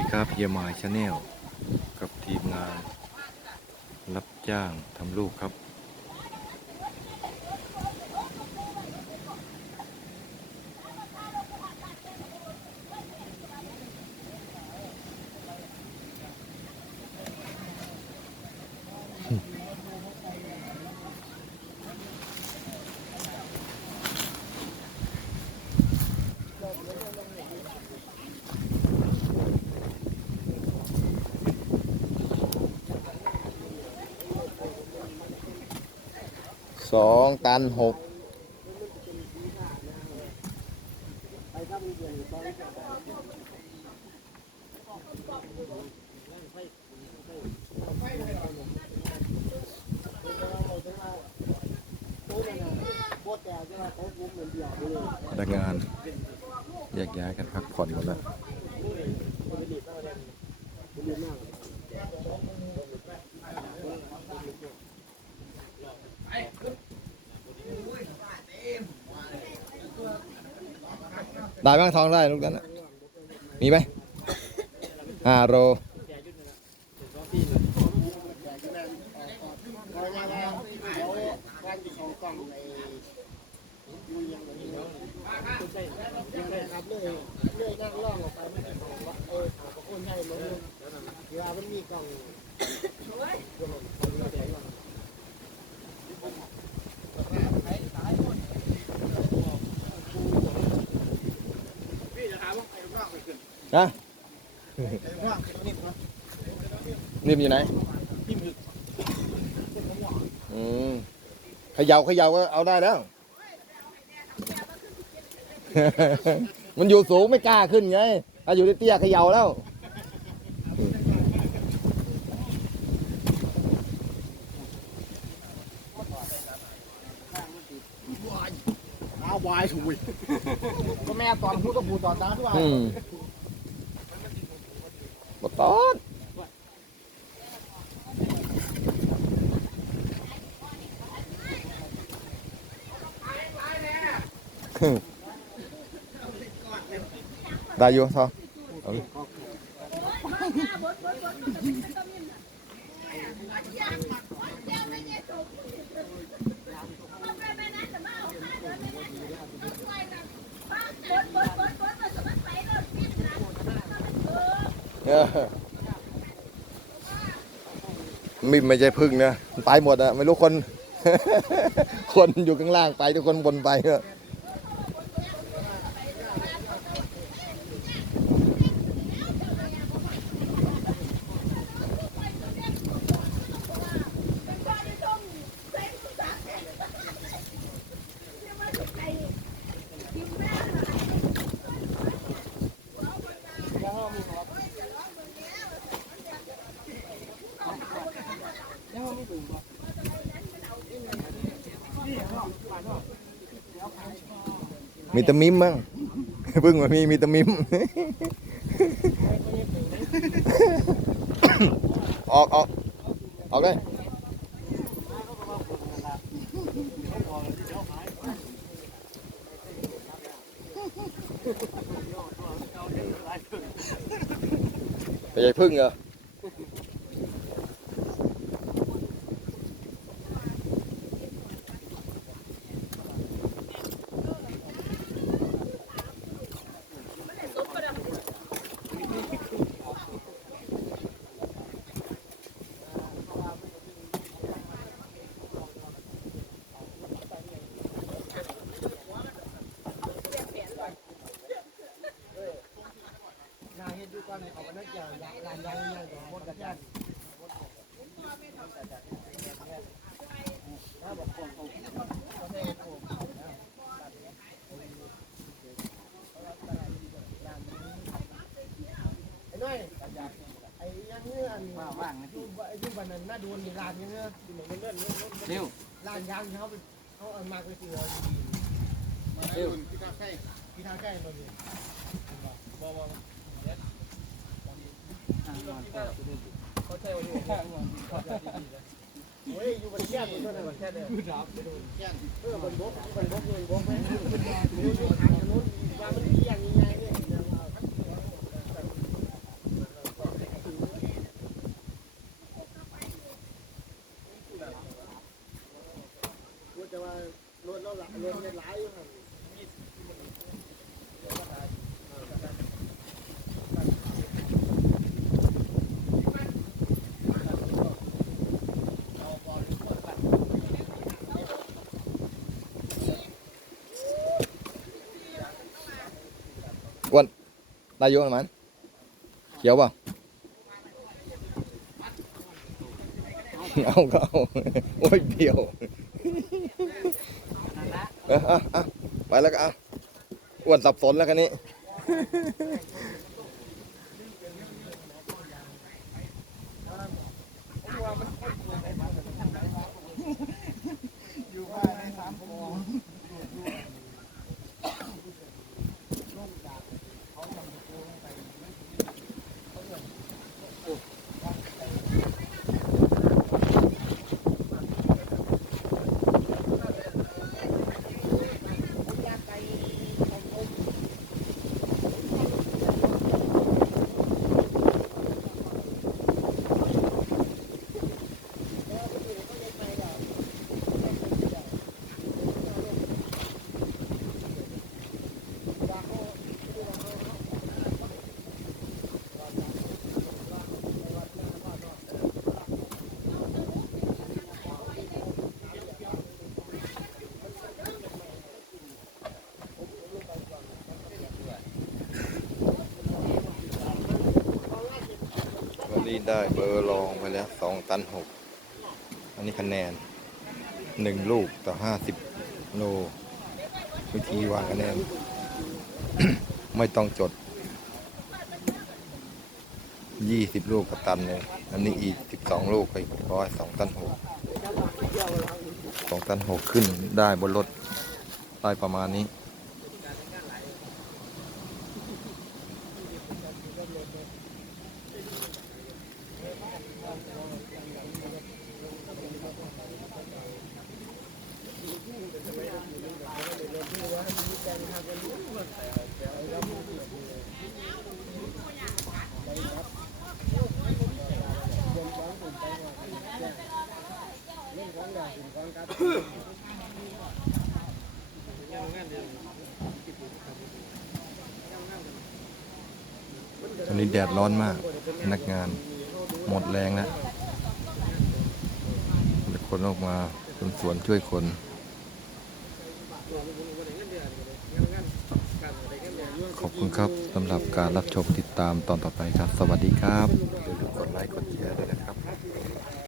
ดีครับเฮียหมายชาแนลกับทีมงานรับจ้างทำลูกครับ2 ตัน 6พนักงานแยกย้ายกันพักผ่อนหมดแล้วได้บ้างทองได้ลูกนั้นน่ะมีไหม5 โลนะนิ่มอยู่ไหนเขย่าก็เอาได้แล้ว มันอยู่สูงไม่กล้าขึ้นไงถ้าอยู่เตี้ยเขย่าแล้ววายถุยก็แม่ตอนพูดก็พูดตอนนั้นด้วยบตอนได้อยู่ซอไม่ใช่พึ่งนะไปหมดอะไม่รู้คน คนอยู่ข้างล่างไปทุกคนบนไปเนอะมีตะมิมมั้งเพิ่งมามีตะมิม ออกเลยไปใหญ่พึ่งเหรอไอ้ยังเงื่อนว่างนะที่วันนั้นน่าดูมีร้านยังเงื่อนเร็วร้านยังเขาเอามาไปเสือเร็วพี่ท่าใกล้มาดิเขาใช่วันนี้โอ้ยอยู่บนแค่ตัวนั้นบนแค่เดียวบนบกเงินบกไหมอยู่ทางนู้นว่ามันเที่ยงยังไงเนี่ย อ้วนได้เยอะมันเขียวเปล่าเอาก็เอาโอ้ยเดียวไปแล้วก็เอาอ้วนสับสนแล้วคันนี้วันนี้ได้เบอร์รองไปแล้ว2 ตัน 6อันนี้คะแนน1 ลูกต่อ50 โลวิธีวางคะแนน ไม่ต้องจด20 ลูกกับตันเลยอันนี้อีก12 ลูกไปร้อย2 ตัน 6 2 ตัน 6ขึ้นได้บนรถได้ประมาณนี้วันนี้แดดร้อนมากพนักงานหมดแรงแล้วคนออกมาคนสวนช่วยคนขอบคุณครับสำหรับการรับชมติดตามตอนต่อไปครับสวัสดีครับอย่าลืมกดไลค์กด